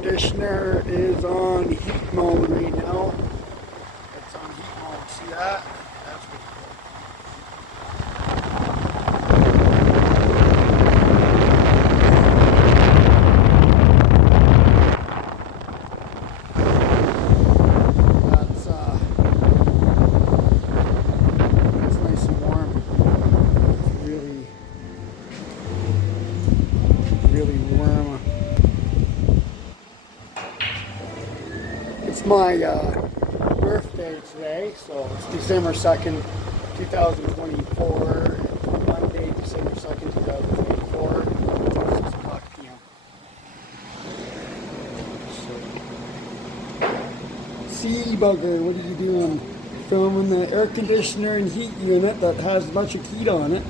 conditioner is on heat mode right now. It's on heat mode. See that? That's pretty cool. That's nice and warm. It's really warm. It's my birthday today, so it's December 2nd, 2024. Monday, December 2nd, 2024. It's 6 o'clock p.m. Sea bugger, what are you doing? Filming the air conditioner and heat unit that has electric heat on it.